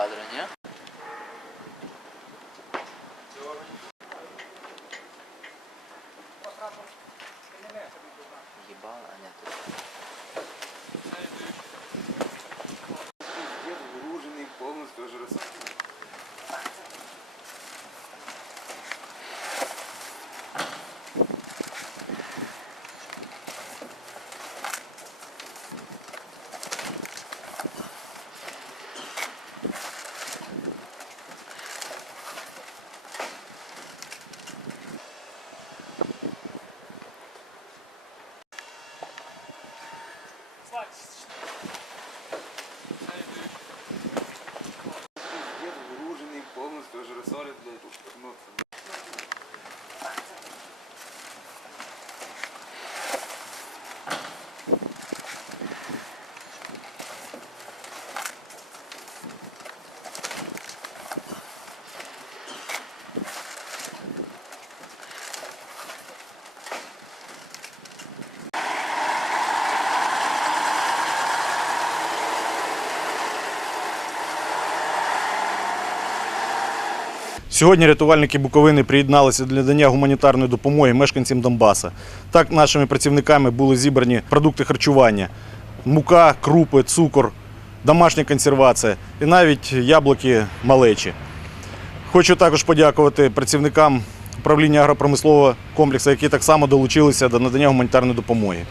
кадри, ні? Їбала, Flex. Сьогодні рятувальники Буковини приєдналися для надання гуманітарної допомоги мешканцям Донбаса. Так нашими працівниками були зібрані продукти харчування: мука, крупи, цукор, домашня консервація і навіть яблуки малечі. Хочу також подякувати працівникам управління агропромислового комплексу, які так само долучилися до надання гуманітарної допомоги.